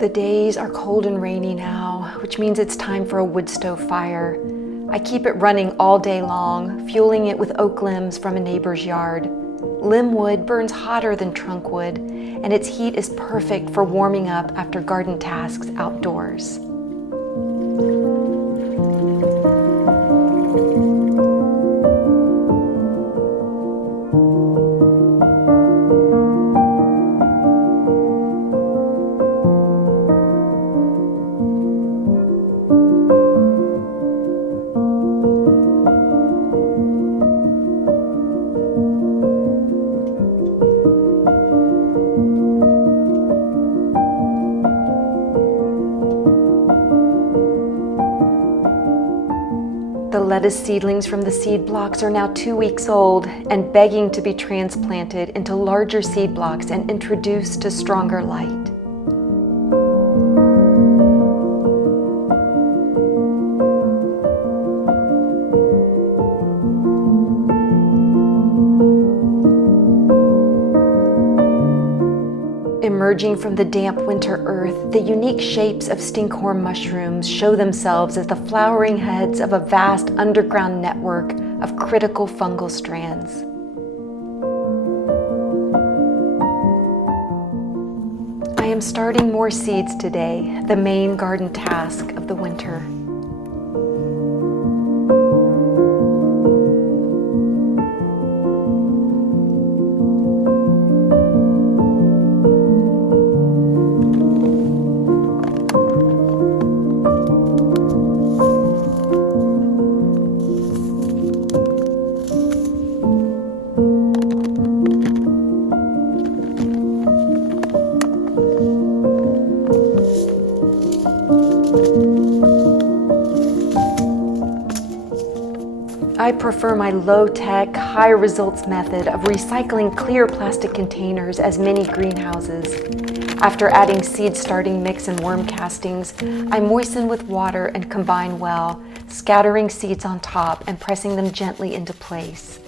The days are cold and rainy now, which means it's time for a wood stove fire. I keep it running all day long, fueling it with oak limbs from a neighbor's yard. Limb wood burns hotter than trunk wood, and its heat is perfect for warming up after garden tasks outdoors. The lettuce seedlings from the seed blocks are now 2 weeks old and begging to be transplanted into larger seed blocks and introduced to stronger light. Emerging from the damp winter earth, the unique shapes of Stinkhorn mushrooms show themselves as the flowering heads of a vast underground network of critical fungal strands. I am starting more seeds today, the main garden task of the winter. I prefer my low-tech, high-results method of recycling clear plastic containers as mini greenhouses. After adding seed starting mix and worm castings, I moisten with water and combine well, scattering seeds on top and pressing them gently into place.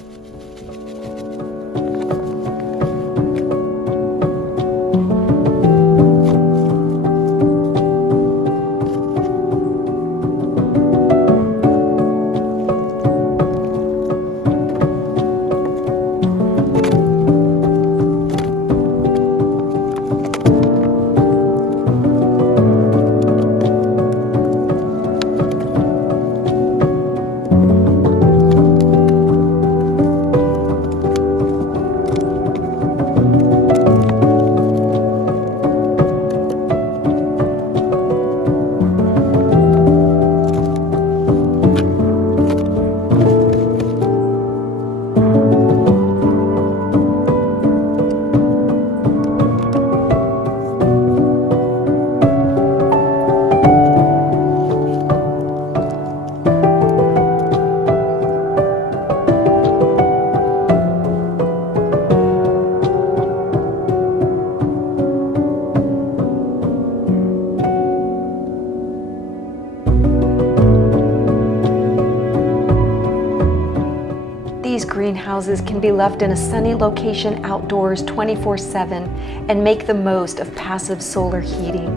These greenhouses can be left in a sunny location outdoors 24/7 and make the most of passive solar heating.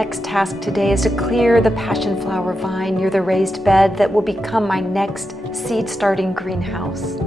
next task today is to clear the passionflower vine near the raised bed that will become my next seed-starting greenhouse.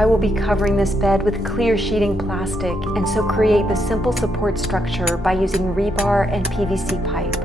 I will be covering this bed with clear sheeting plastic and so create the simple support structure by using rebar and PVC pipe.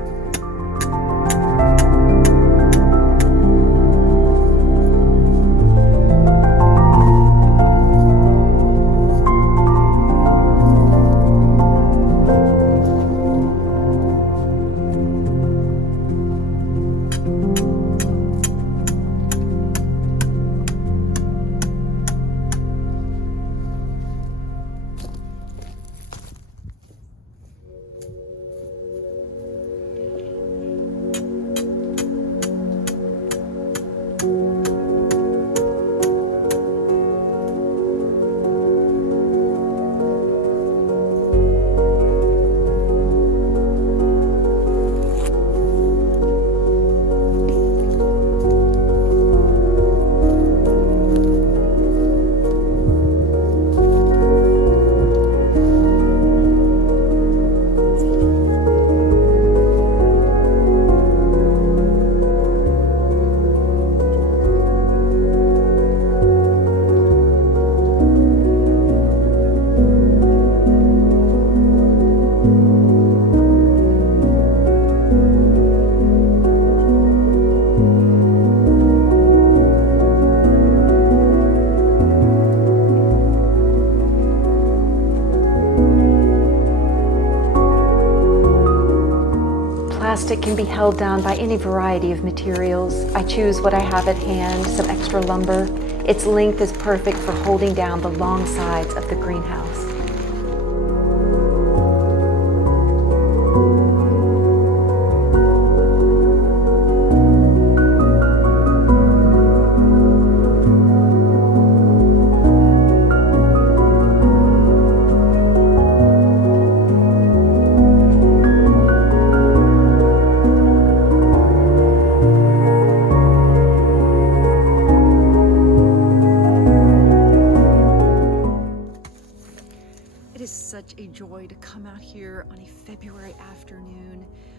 Plastic can be held down by any variety of materials. I choose what I have at hand, some extra lumber. Its length is perfect for holding down the long sides of the greenhouse.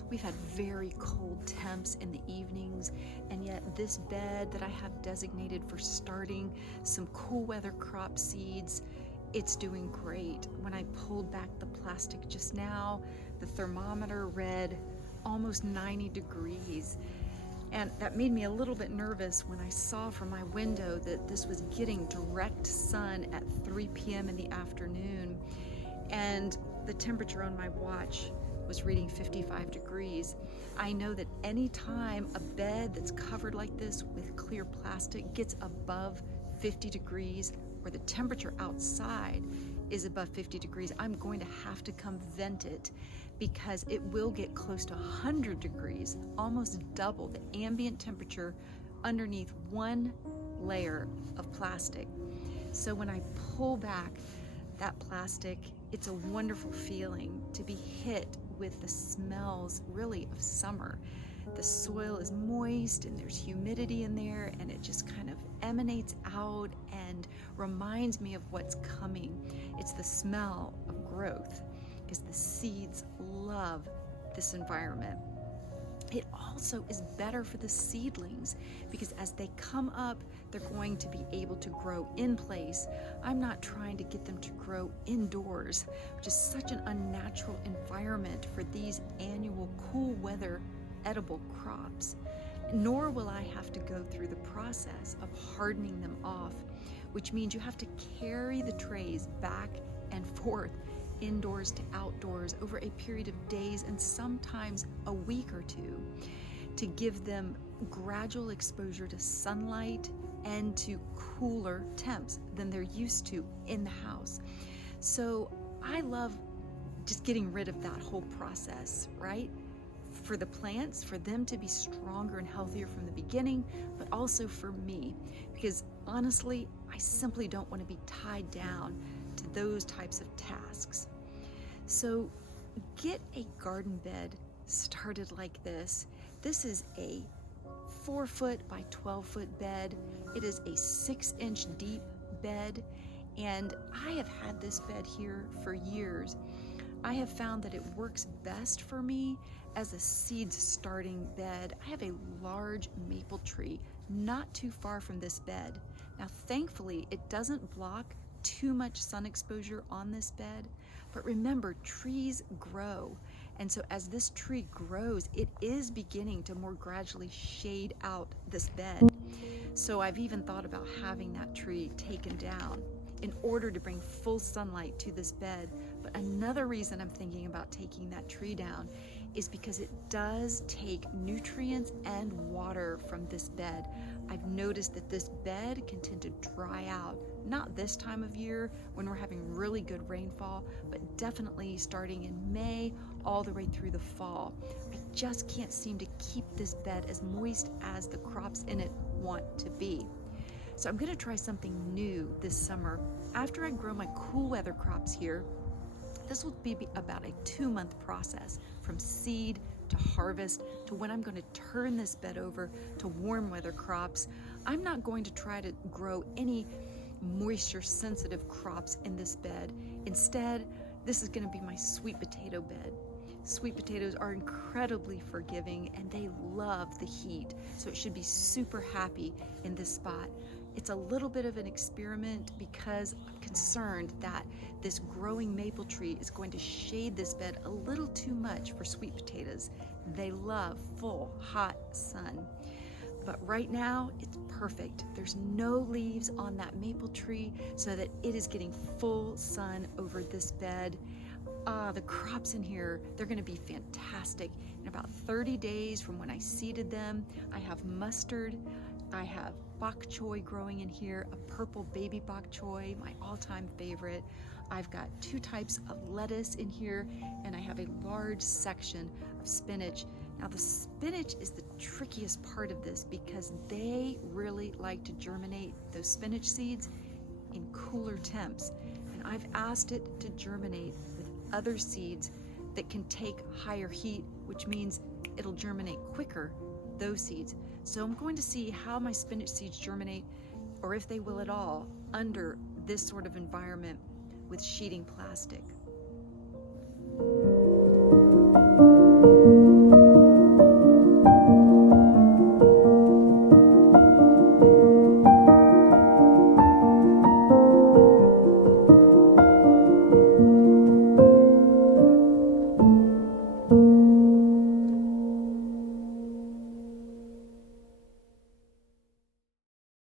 We've had very cold temps in the evenings, and yet this bed that I have designated for starting some cool weather crop seeds, it's doing great. When I pulled back the plastic just now, the thermometer read almost 90 degrees. And that made me a little bit nervous when I saw from my window that this was getting direct sun at 3 p.m. in the afternoon. And the temperature on my watch was reading 55 degrees. I know that anytime a bed that's covered like this with clear plastic gets above 50 degrees, or the temperature outside is above 50 degrees, I'm going to have to come vent it, because it will get close to 100 degrees, almost double the ambient temperature underneath one layer of plastic. So when I pull back that plastic, it's a wonderful feeling to be hit with the smells really of summer. The soil is moist and there's humidity in there, and it just kind of emanates out and reminds me of what's coming. It's the smell of growth, because the seeds love this environment. It also is better for the seedlings, because as they come up, they're going to be able to grow in place. I'm not trying to get them to grow indoors, which is such an unnatural environment for these annual cool weather edible crops. Nor will I have to go through the process of hardening them off, which means you have to carry the trays back and forth, indoors to outdoors, over a period of days and sometimes a week or two, to give them gradual exposure to sunlight and to cooler temps than they're used to in the house. So I love just getting rid of that whole process, right? For the plants, for them to be stronger and healthier from the beginning, but also for me, because honestly, I simply don't want to be tied down to those types of tasks. So get a garden bed started like this. This is a 4-foot by 12-foot bed. It is a 6-inch deep bed, and I have had this bed here for years. I have found that it works best for me as a seed starting bed. I have a large maple tree not too far from this bed. Now, thankfully, it doesn't block too much sun exposure on this bed, but remember, trees grow. And so as this tree grows, it is beginning to more gradually shade out this bed. So I've even thought about having that tree taken down in order to bring full sunlight to this bed. But another reason I'm thinking about taking that tree down is because it does take nutrients and water from this bed. I've noticed that this bed can tend to dry out, not this time of year when we're having really good rainfall, but definitely starting in May all the way through the fall. I just can't seem to keep this bed as moist as the crops in it want to be. So I'm going to try something new this summer. After I grow my cool weather crops here, this will be about a 2-month process from seed to harvest to when I'm going to turn this bed over to warm weather crops. I'm not going to try to grow any moisture sensitive crops in this bed. Instead, this is going to be my sweet potato bed. Sweet potatoes are incredibly forgiving and they love the heat, so it should be super happy in this spot. It's a little bit of an experiment because I'm concerned that this growing maple tree is going to shade this bed a little too much for sweet potatoes. They love full, hot sun. But right now, it's perfect. There's no leaves on that maple tree so that it is getting full sun over this bed. The crops in here, they're gonna be fantastic. In about 30 days from when I seeded them, I have mustard, I have bok choy growing in here, a purple baby bok choy, my all-time favorite. I've got 2 types of lettuce in here, and I have a large section of spinach. Now the spinach is the trickiest part of this because they really like to germinate those spinach seeds in cooler temps. And I've asked it to germinate with other seeds that can take higher heat, which means it'll germinate quicker, those seeds. So I'm going to see how my spinach seeds germinate, or if they will at all, under this sort of environment with sheeting plastic.